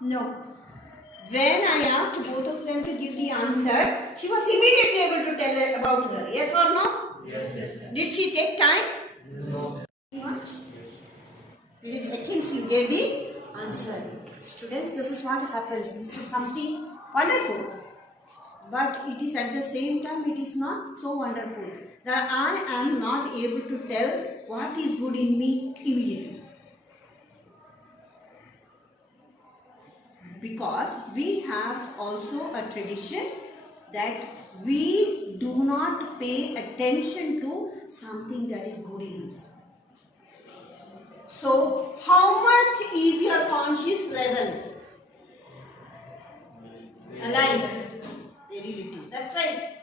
No. When I asked both of them to give the answer, she was immediately able to tell her about her. Yes or no? Yes. Did she take time? No. Much? Within seconds you gave the answer. Students, this is what happens. This is something wonderful. But it is at the same time, it is not so wonderful that I am not able to tell what is good in me immediately. Because we have also a tradition that we do not pay attention to something that is good in us. So, how much is your conscious level alive? Very little. That's right.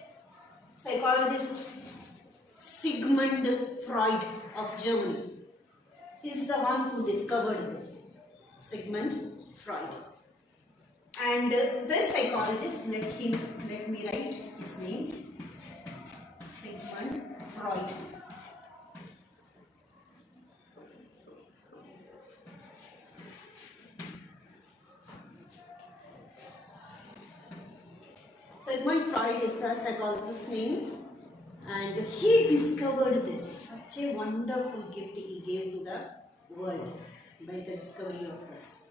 Psychologist Sigmund Freud of Germany is the one who discovered this. Sigmund Freud. And this psychologist, let me write his name, Sigmund Freud. Sigmund Freud is the psychologist's name, and he discovered this. Such a wonderful gift he gave to the world by the discovery of this.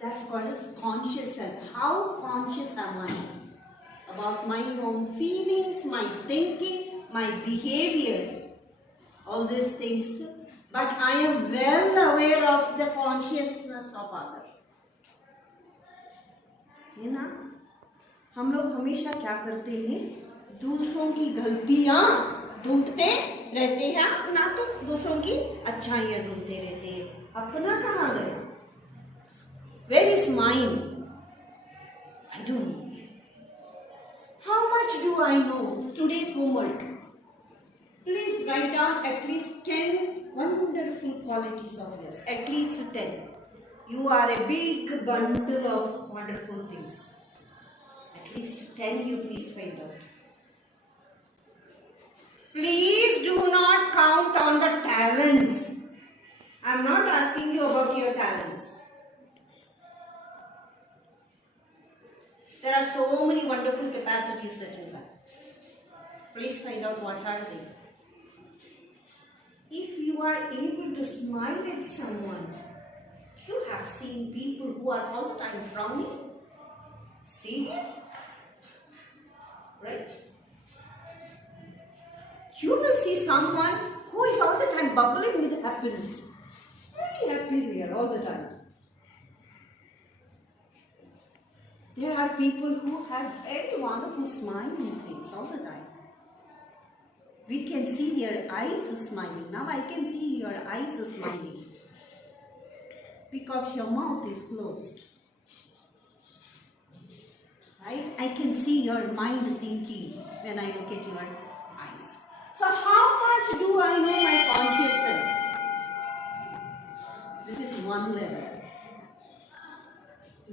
That's called as conscious self. How conscious am I about my own feelings, my thinking, my behavior, all these things. But I am well aware of the consciousness of others. है ना? हम लोग हमेशा क्या करते हैं? दूसरों की गलतियां ढूंढते रहते हैं, ना तो दूसरों की अच्छाइयां ढूंढते रहते हैं. अपना कहाँ गया? Where is mine? I don't know. How much do I know? Today's homework. Please write down at least 10 wonderful qualities of yours. At least 10. You are a big bundle of wonderful things. At least 10 you please find out. Please do not count on the talents. I am not asking you about your talents. There are so many wonderful capacities that you have. Please find out what are they. If you are able to smile at someone, you have seen people who are all the time frowning. Serious? Right? You will see someone who is all the time bubbling with happiness. Very happy they are all the time. There are people who have very wonderful smiling face all the time. We can see their eyes smiling. Now I can see your eyes smiling. Because your mouth is closed. Right? I can see your mind thinking when I look at your eyes. So how much do I know my conscious self? This is one level.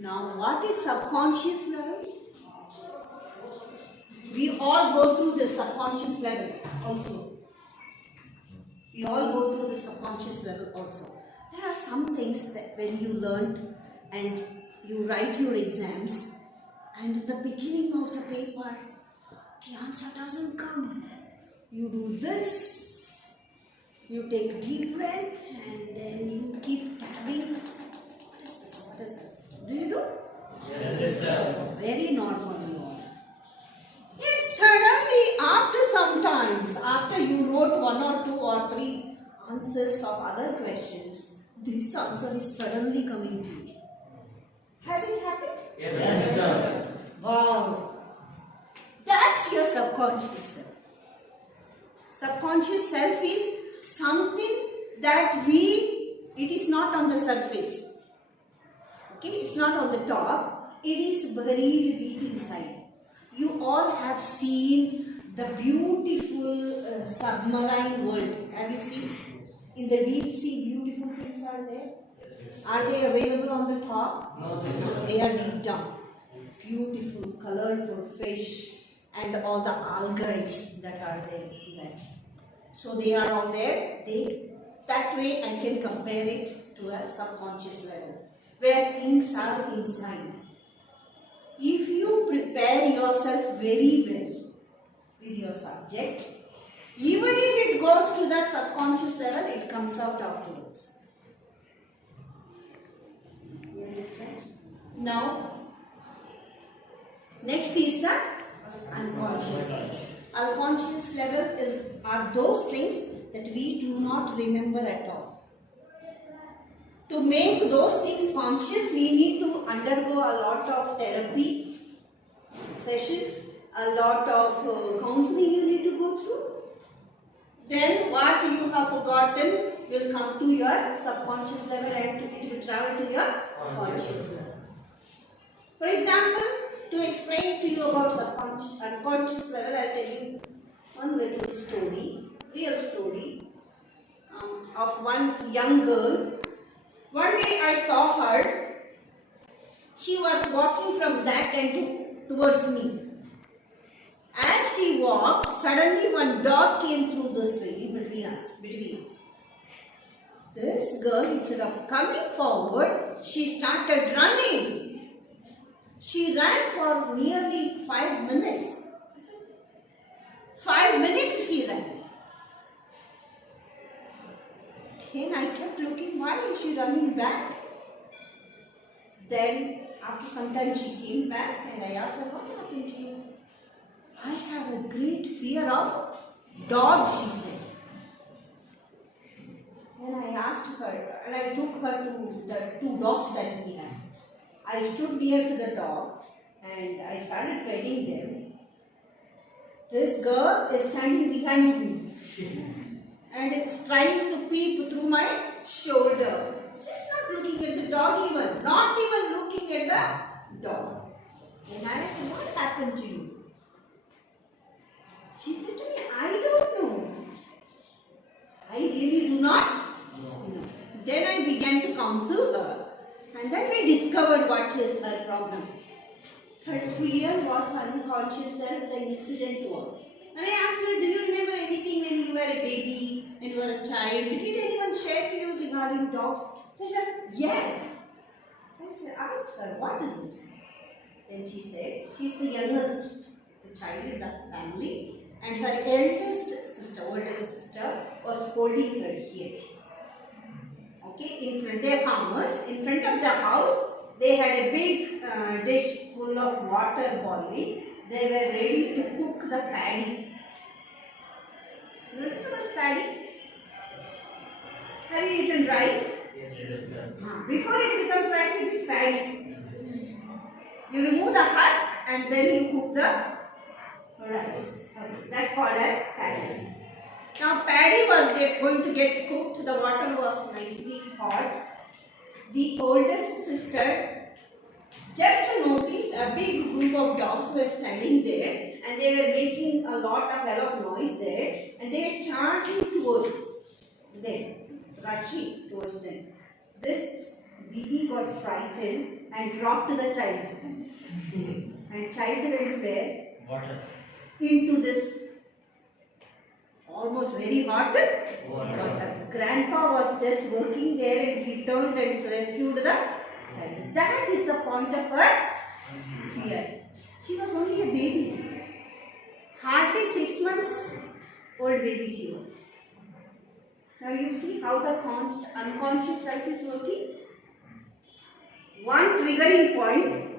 Now, what is subconscious level? We all go through the subconscious level also. We all go through the subconscious level also. There are some things that when you learn and you write your exams, and at the beginning of the paper, the answer doesn't come. You do this, you take deep breath, and then you keep tabbing. What is this? What is this? Do you do? Yes, sister. Very normal you are. Yet suddenly, after some times, after you wrote 1 or 2 or 3 answers of other questions, this answer is suddenly coming to you. Has it happened? Yes, sister. Wow. That's your subconscious self. Subconscious self is something that it is not on the surface. Okay, it's not on the top. It is buried deep inside. You all have seen the beautiful submarine world. Have you seen? In the deep sea, beautiful things are there. Are they available on the top? No, sister. They are deep down. Beautiful, colorful fish and all the algae that are there. So they are on there. That way I can compare it to a subconscious level where things are inside. If you prepare yourself very well with your subject, even if it goes to the subconscious level, it comes out afterwards. You understand? Now, next is the unconscious level. Unconscious level are those things that we do not remember at all. To make those things conscious, we need to undergo a lot of therapy sessions, a lot of counseling you need to go through. Then what you have forgotten will come to your subconscious level and it will travel to your conscious level. For example, to explain to you about unconscious level, I will tell you one little story, real story of one young girl. One day I saw her. She was walking from that end towards me. As she walked, suddenly one dog came through this way between us. This girl, instead of coming forward, she started running. She ran for nearly 5 minutes. 5 minutes she ran. Then I kept looking, why is she running back? Then after some time she came back and I asked her, what happened to you? I have a great fear of dogs, she said. Then I asked her and I took her to the 2 dogs that we had. I stood near to the dog and I started petting them. This girl is standing behind me and it's trying to peep through my shoulder. She's not looking at the dog even, not even looking at the dog. And I asked, what happened to you? She said to me, I don't know. I really do not know. Then I began to counsel her and then we discovered what is her problem. Her fear was unconscious self, the incident was. And I asked her, do you remember anything when you were a baby, when you were a child? Did anyone share to you regarding dogs? She said, yes. I asked her, what is it? Then she said, she's the youngest child in the family and her older sister was holding her here. Okay, in front of farmers, in front of the house, they had a big dish full of water boiling. They were ready to cook the paddy. You know what is paddy? Have you eaten rice? Before it becomes rice, it is paddy. You remove the husk and then you cook the rice. Okay. That's called as paddy. Now paddy was going to get cooked. The water was nicely hot. The oldest sister just noticed a big group of dogs were standing there and they were making a lot of noise there and they were charging towards them, rushing towards them. This Didi got frightened and dropped the child. And child went where? Water. Into this almost very hot water. Grandpa was just working there and he turned and rescued the child. That is the point of her fear. She was only a baby. Hardly 6 months old baby she was. Now you see how the unconscious self is working. One triggering point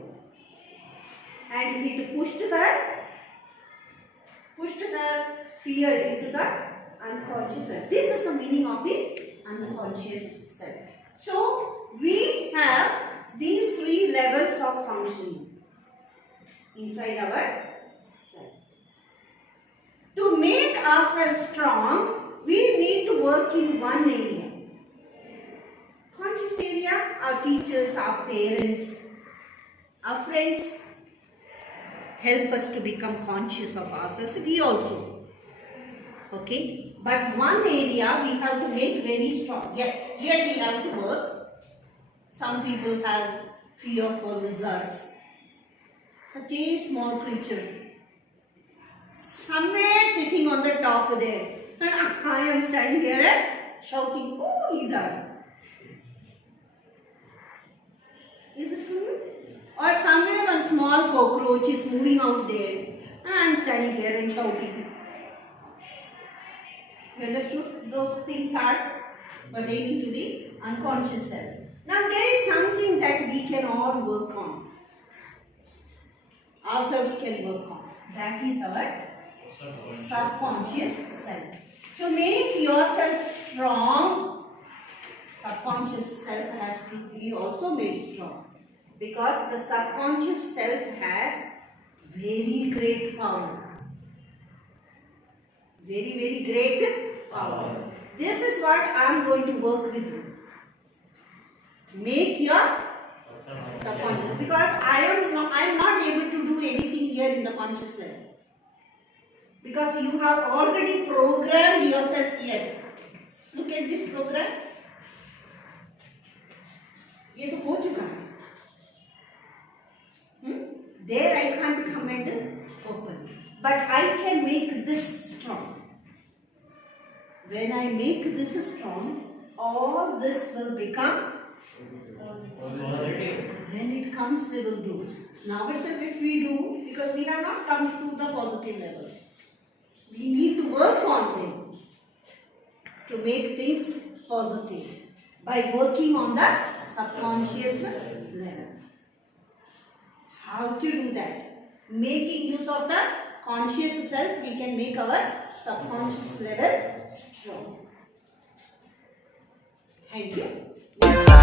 and it pushed her fear into the unconscious self. This is the meaning of the unconscious self. So we have these 3 levels of functioning inside our self. To make ourselves strong, we need to work in one area. Conscious area, our teachers, our parents, our friends help us to become conscious of ourselves. We also. Okay, but one area we have to make very strong. Yes, here we have to work. Some people have fear for lizards. Such a small creature. Somewhere sitting on the top there. And I am standing here shouting, "Oh, Lizard." Is it for you? Or somewhere one small cockroach is moving out there, and I am standing there and shouting. You understood? Those things are pertaining to the unconscious self. Now there is something that we can all work on. Ourselves can work on. That is our subconscious self. To make yourself strong, subconscious self has to be also made strong. Because the subconscious self has very great power. Very, very great power. This is what I am going to work with you. Make your subconscious. Because I am not able to do anything here in the conscious level. Because you have already programmed yourself here. Look at this program. ये तो हो चुका है. There I can't come and open, but I can make this strong. When I make this strong, all this will become Positive. when it comes we will do. Now itself if we do, because we have not come to the positive level, we need to work on them to make things positive by working on the subconscious level. How to do that? Making use of the conscious self, we can make our subconscious level strong. Thank you.